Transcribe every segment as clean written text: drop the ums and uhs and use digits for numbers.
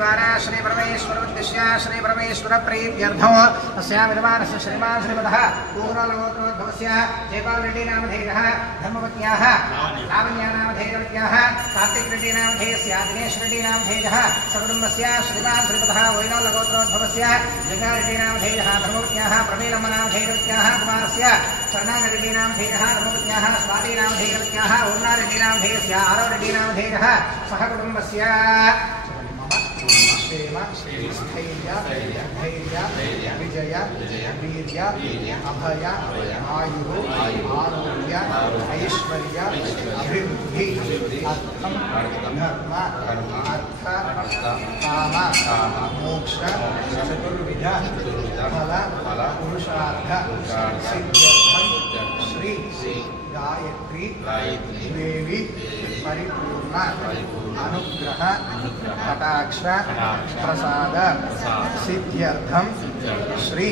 द्वारा श्री परमेश्वरस्य श्री परमेश्वर प्रीत्यर्थो अस्या विद्वानस्य श्रीमान् श्रीमतः पूर्णलोकोद्भवस्य जयपाल रेड्डी नामधेयः धर्मपत्न्याः लावण्या नामधेयवत्याः कार्तिक रेड्डी नामधेयस्य दिनेश रेड्डी नामधेयः सकुटुम्बस्य श्रीमान् श्रीमतः वैनोलगोत्रोद्भवस्य जंगा रेड्डी नामधेयः धर्मपत्न्याः प्रवीणम्म नामधेयवत्याः कुमारस्य चरणांग रेड्डी नामधेयः धर्मपत्न्याः स्वाति नामधेयवत्याः उन्ना रेड्डी नामधेयस्य आरव रेड्डी नामधेयः सहकुटुम्बस्य क्षेम स्थैर्य धैर्य विजय वीर्य अभय आयु आरोग्य ऐश्वर्य अभिवृद्धि अर्थम धर्म अर्थ काम मोक्ष चतुर्विध फल पुरुषार्थ सिद्ध्यर्थम श्री गायत्री देवी परिपूर्ण अनुग्रह कटाक्ष प्रसाद सिद्ध्यर्थम श्री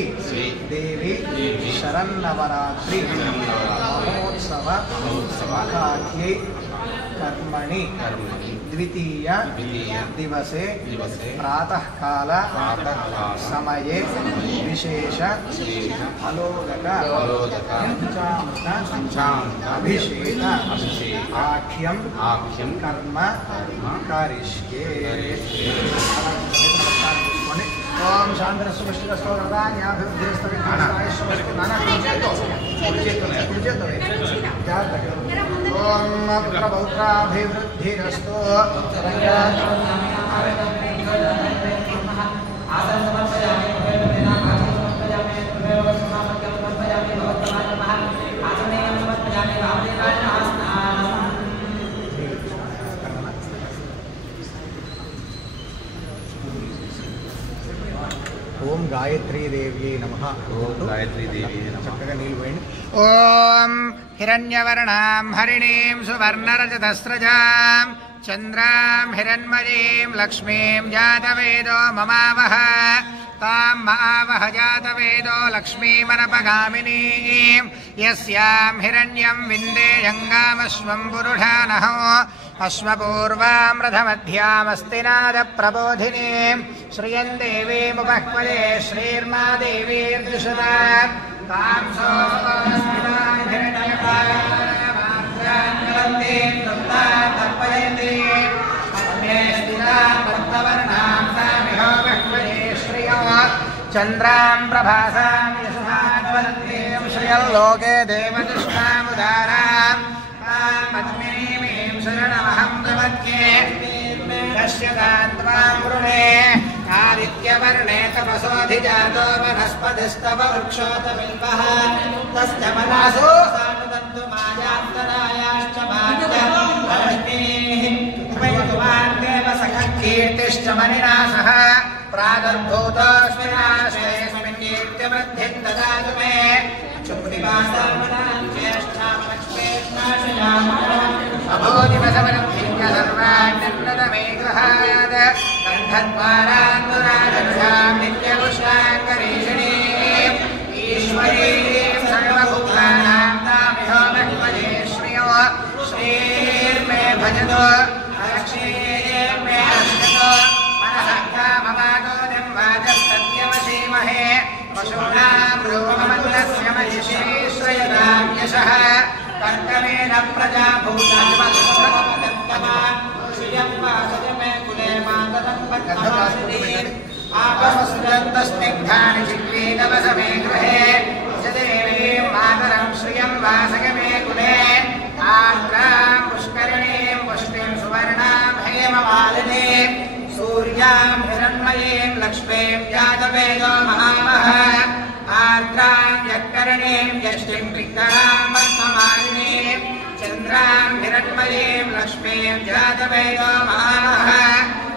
देवी शरन्नवरात्रि महोत्सव महाख्ये कर्मणि द्वितीय दिवसे प्रातःकाल समये विशेष अलोदक अभिषेक आख्यम कर्म करिष्ये। ओम शांतिरस्तु पुष्टिरस्तु वरदान्याभिवृद्धिरस्तु विघ्ननाशस्तु ओम पुत्रपौत्राभिवृद्धिरस्तु ओम गायत्री देवी नमः। ओम गायत्री देवी नमः। चक्कर नील वेण ओम हिरण्यवर्णां हरिणीं सुवर्णरजतस्रजां चन्द्रां हिरण्मयीं लक्ष्मीं जातवेदो ममावह तां मावह जातवेदो लक्ष्मीमनपगामिनीं यस्यां हिरण्यं विन्देयङ्गामश्वं पुरुषानः अश्वपूर्वां रथमध्यामस्ति नादप्रबोधिनीं श्रियं देवीमुपह्वये श्रीर्मा देवीर्दृशदा तां सोऽस्मितां हिरण्यकायामात्रान्वन्तीं तत्तां तर्पयन्ति अन्ये स्थितां पद्मवर्णां तामिहोपह्वये श्रियो चन्द्रां प्रभासां यशोहाद्वन्तीं श्रियं लोके देवदृष्टामुदारां पद्मिनीं शरणमहं प्रपद्ये दश्यतां त्वां वृणे आदित्यवर्णे तपसोऽधिजातो वनस्पतिस्तव वृक्षोतबिल्वः तस्य मनासो सानुदन्तु मायान्तरायाश्च भाग्यलक्ष्मीः उपयुक्तवान् देवसखः कीर्तिश्च मणिना सह प्रादुर्भूतोऽस्मिन्नाशेऽस्मिन् कीर्तिवृद्धिं ददातु मे चुम्बिवासामनां अभोजिमसमनभिज्ञ सर्वाण्यन्नतमे गृहाद गन्धद्वारान्दुरादर्शां नित्यपुष्टाङ्गरीषिणीम् ईश्वरीं सर्वभूतानां तामिहो मह्मये श्रियो श्रीर्मे भजतो लक्ष्मीर्मे अश्वतो मनः काममागोदिं वाचस्तत्यमशीमहे पशूनां रूपमन्नस्य महिषी श्रयतां यशः कर्तमेन प्रजा भूतात्मकर्तमा श्रियं वासज मे कुले मातरं पद्मवासिनी आपस्सुदन्तस्निग्धानि चिक्लीतवसमे गृहे देवीं मातरं श्रियं वासज मे कुले आर्द्रां पुष्करिणीं पुष्टिं सुवर्णां हेममालिनीं सूर्यां हिरण्मयीं लक्ष्मीं जातवेदो महामः आर्द्रां यत्करणीं यष्टिं पिङ्गलां पद्ममालिनीं चन्द्रां हिरण्मयीं लक्ष्मीं जातवेदो महामः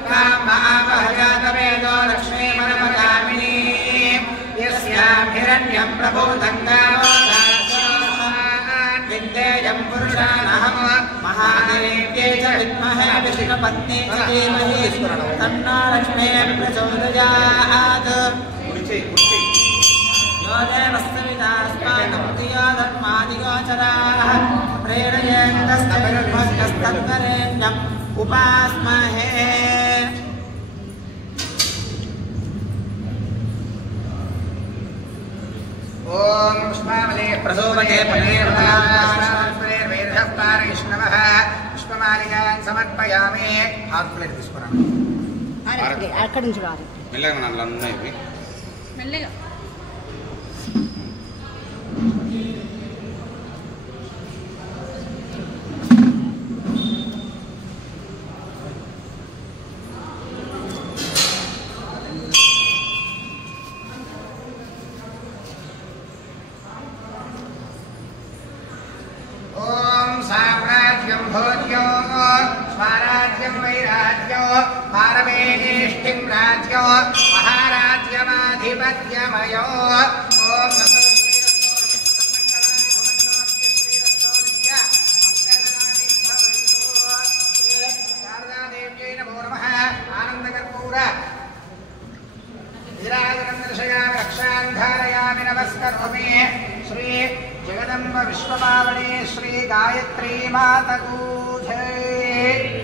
तां महामः जातवेदो लक्ष्मीमनपगामिनीं यस्यां हिरण्यं प्रभूतं गावो दासान् विद्येयं पुरुषाणहं महादेव्यै च विद्महे विष्णुपत्नी च धीमहि तन्नो लक्ष्मीः प्रचोदयात् यो देवस्तविदास्माकं धियो धर्मादिगोचराः प्रेरयेन्दस्तविर्भस्तत्करेण्यम् उपास्महे ओम पुष्पावले प्रसोभते पनेर्वेदः पारैष्णवः पुष्पमालिकान् समर्पयामि हाफ प्लेट తీసుకురాను అక్కడ నుంచి రాదు మెల్లగా నల్లా ఉన్నాయి ఇవి మెల్లగా स्वराज्यं वैराज्यो पारमेष्टिं राज्यो महाराज्यमाधिपत्यमयो शारदादेव्यै नमो नमः आनन्दकर्पूर विराजनन्दर्शयामि रक्षान् धारयामि नमस्करोमि श्री जगदम्ब विश्वपावने श्री गायत्री मातकू जय।